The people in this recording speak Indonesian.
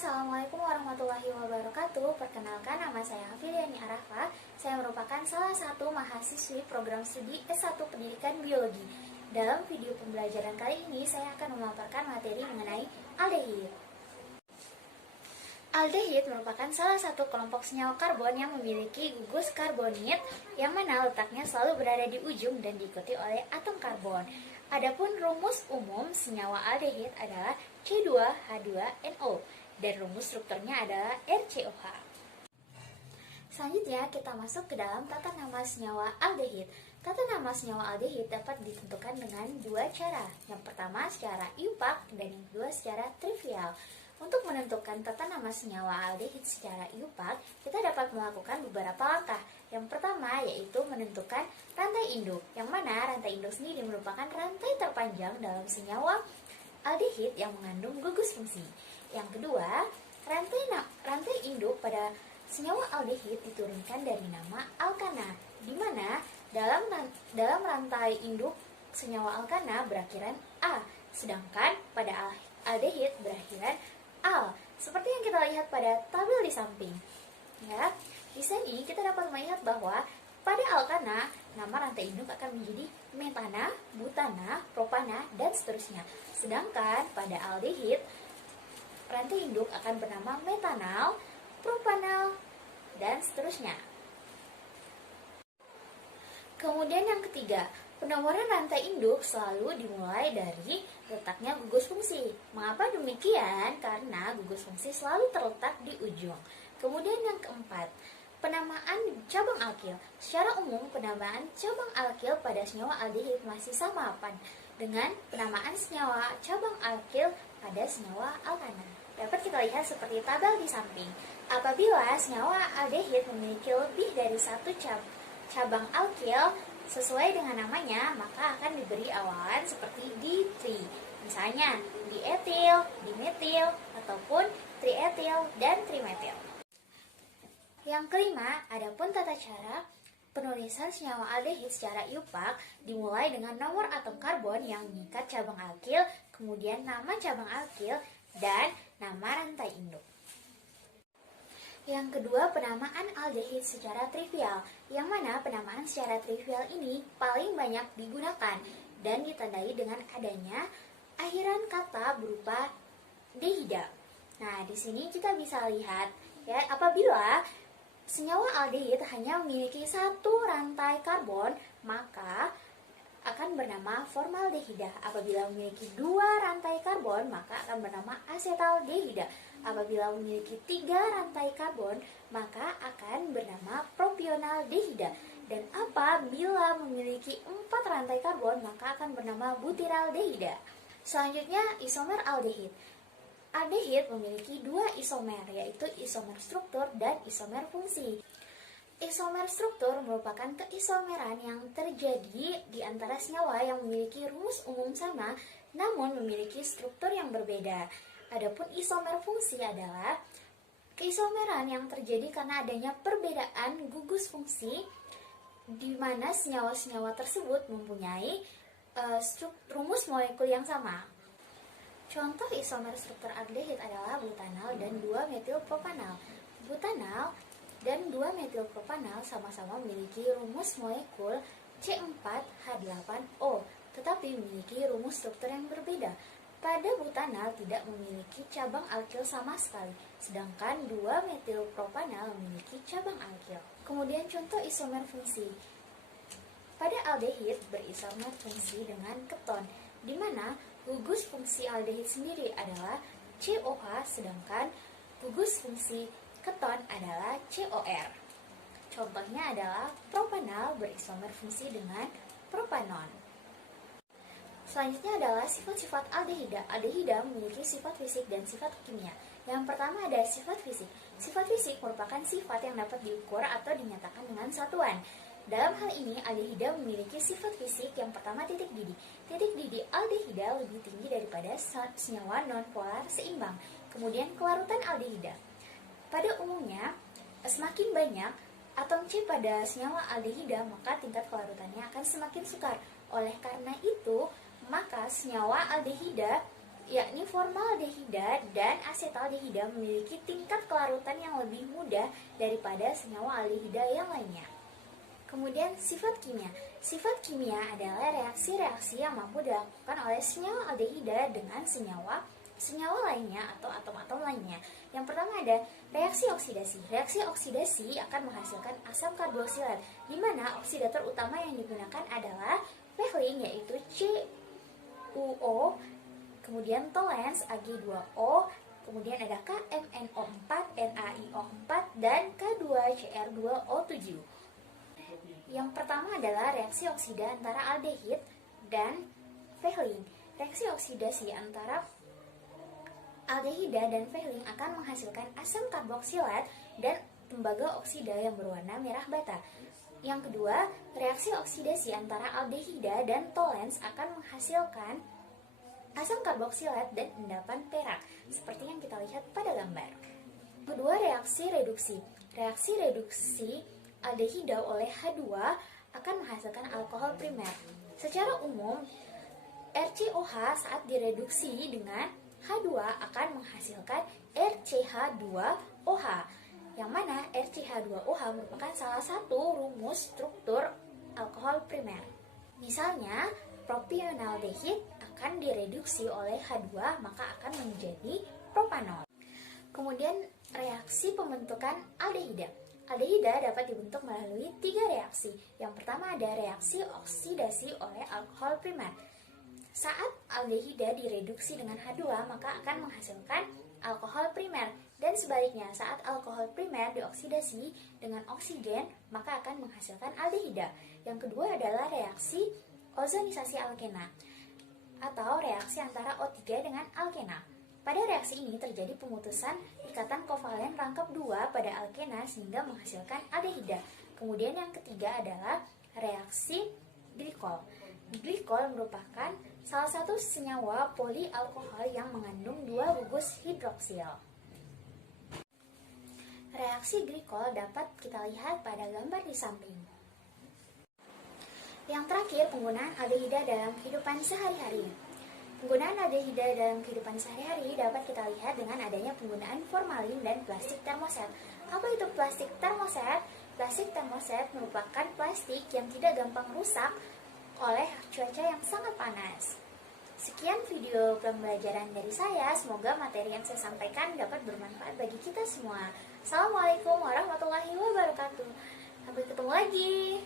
Assalamualaikum warahmatullahi wabarakatuh. Perkenalkan, nama saya Hafidhani Arafa. Saya merupakan salah satu mahasiswi program studi S1 Pendidikan Biologi. Dalam video pembelajaran kali ini, saya akan memaparkan materi mengenai aldehid. Aldehid merupakan salah satu kelompok senyawa karbon yang memiliki gugus karbonit, yang mana letaknya selalu berada di ujung dan diikuti oleh atom karbon. Adapun rumus umum senyawa aldehid adalah C2H2NO dan rumus strukturnya adalah RCOH. Selanjutnya kita masuk ke dalam tata nama senyawa aldehid. Tata nama senyawa aldehid dapat ditentukan dengan dua cara. Yang pertama secara iupac dan yang kedua secara trivial. Untuk menentukan tata nama senyawa aldehid secara iupac, kita dapat melakukan beberapa langkah. Yang pertama yaitu menentukan rantai induk, yang mana rantai induk sendiri merupakan rantai terpanjang dalam senyawa aldehid yang mengandung gugus fungsi. Yang kedua, rantai induk pada senyawa aldehid diturunkan dari nama alkana, di mana dalam rantai induk senyawa alkana berakhiran A, sedangkan pada aldehid berakhiran al, seperti yang kita lihat pada tabel di samping. Ya, di sini kita dapat melihat bahwa pada alkana nama rantai induk akan menjadi metana, butana, propana, dan seterusnya. Sedangkan pada aldehid rantai induk akan bernama metanal, propanal, dan seterusnya. Kemudian yang ketiga, penomoran rantai induk selalu dimulai dari letaknya gugus fungsi. Mengapa demikian? Karena gugus fungsi selalu terletak di ujung. Kemudian yang keempat, penamaan cabang alkil. Secara umum, penamaan cabang alkil pada senyawa aldehid masih sama dengan penamaan senyawa cabang alkil pada senyawa alkana. Dapat kita lihat seperti tabel di samping. Apabila senyawa aldehid memiliki lebih dari satu cabang alkil sesuai dengan namanya, maka akan diberi awalan seperti di-tri. Misalnya dietil, dimetil, ataupun trietil dan trimetil. Yang kelima, adapun tata cara penulisan senyawa aldehid secara iupac dimulai dengan nomor atom karbon yang mengikat cabang alkil, kemudian nama cabang alkil, dan nama rantai induk. Yang kedua, penamaan aldehid secara trivial, yang mana penamaan secara trivial ini paling banyak digunakan dan ditandai dengan adanya akhiran kata berupa dehida. Nah, di sini kita bisa lihat ya, apabila senyawa aldehid hanya memiliki satu rantai karbon, maka akan bernama formaldehida. Apabila memiliki dua rantai karbon, maka akan bernama asetaldehida. Apabila memiliki 3 rantai karbon, maka akan bernama propionaldehida. Dan apabila memiliki 4 rantai karbon, maka akan bernama butyraldehida. Selanjutnya, isomer aldehid. Aldehid memiliki 2 isomer, yaitu isomer struktur dan isomer fungsi. Isomer struktur merupakan keisomeran yang terjadi di antara senyawa yang memiliki rumus umum sama, namun memiliki struktur yang berbeda. Adapun isomer fungsi adalah keisomeran yang terjadi karena adanya perbedaan gugus fungsi, di mana senyawa-senyawa tersebut mempunyai rumus molekul yang sama. Contoh isomer struktur aldehid adalah butanal dan 2-metilpropanal. Butanal dan 2-metilpropanal sama-sama memiliki rumus molekul C4H8O, tetapi memiliki rumus struktur yang berbeda. Pada butanal tidak memiliki cabang alkil sama sekali, sedangkan 2-metilpropanal memiliki cabang alkil. Kemudian contoh isomer fungsi. Pada aldehid berisomer fungsi dengan keton, di mana gugus fungsi aldehid sendiri adalah COH, sedangkan gugus fungsi keton adalah COR. Contohnya adalah propanal berisomer fungsi dengan propanon. Selanjutnya adalah sifat-sifat aldehida. Aldehida memiliki sifat fisik dan sifat kimia. Yang pertama ada sifat fisik. Sifat fisik merupakan sifat yang dapat diukur atau dinyatakan dengan satuan. Dalam hal ini, aldehida memiliki sifat fisik yang pertama titik didih. Titik didih aldehida lebih tinggi daripada senyawa nonpolar seimbang. Kemudian kelarutan aldehida. Pada umumnya, semakin banyak atom C pada senyawa aldehida, maka tingkat kelarutannya akan semakin sukar. Oleh karena itu, maka senyawa aldehida yakni formaldehida dan asetaldehida memiliki tingkat kelarutan yang lebih mudah daripada senyawa aldehida yang lainnya. Kemudian sifat kimia. Sifat kimia adalah reaksi-reaksi yang mampu dilakukan oleh senyawa aldehida dengan senyawa lainnya atau atom-atom lainnya. Yang pertama ada reaksi oksidasi. Reaksi oksidasi akan menghasilkan asam karboksilat, di mana oksidator utama yang digunakan adalah Fehling, yaitu CuO, kemudian tolens Ag2O, kemudian ada KMNO4, NaIO4, dan K2Cr2O7. Yang pertama adalah reaksi oksida antara aldehid dan Fehling. Reaksi oksidasi antara aldehida dan Fehling akan menghasilkan asam karboksilat dan tembaga oksida yang berwarna merah bata. Yang kedua, reaksi oksidasi antara aldehida dan tolens akan menghasilkan asam karboksilat dan endapan perak, seperti yang kita lihat pada gambar. Kedua, reaksi reduksi. Reaksi reduksi aldehida oleh H2 akan menghasilkan alkohol primer. Secara umum, RCOH saat direduksi dengan H2 akan menghasilkan RCH2OH, yang mana RCH2OH merupakan salah satu rumus struktur alkohol primer. Misalnya, propionaldehid akan direduksi oleh H2 maka akan menjadi propanol. Kemudian reaksi pembentukan aldehida. Aldehida dapat dibentuk melalui 3 reaksi. Yang pertama ada reaksi oksidasi oleh alkohol primer. Saat aldehida direduksi dengan H2 maka akan menghasilkan alkohol primer, dan sebaliknya saat alkohol primer dioksidasi dengan oksigen maka akan menghasilkan aldehida. Yang kedua adalah reaksi ozonisasi alkena atau reaksi antara O3 dengan alkena. Pada reaksi ini terjadi pemutusan ikatan kovalen rangkap 2 pada alkena sehingga menghasilkan aldehida. Kemudian yang ketiga adalah reaksi glikol. Glikol merupakan salah satu senyawa polialkohol yang mengandung 2 gugus hidroksil. Reaksi glikol dapat kita lihat pada gambar di samping. Yang terakhir, penggunaan aldehida dalam kehidupan sehari-hari. Penggunaan aldehida dalam kehidupan sehari-hari dapat kita lihat dengan adanya penggunaan formalin dan plastik termoset. Apa itu plastik termoset? Plastik termoset merupakan plastik yang tidak gampang rusak oleh cuaca yang sangat panas. Sekian video pembelajaran dari saya, semoga materi yang saya sampaikan dapat bermanfaat bagi kita semua. Assalamualaikum warahmatullahi wabarakatuh. Sampai ketemu lagi.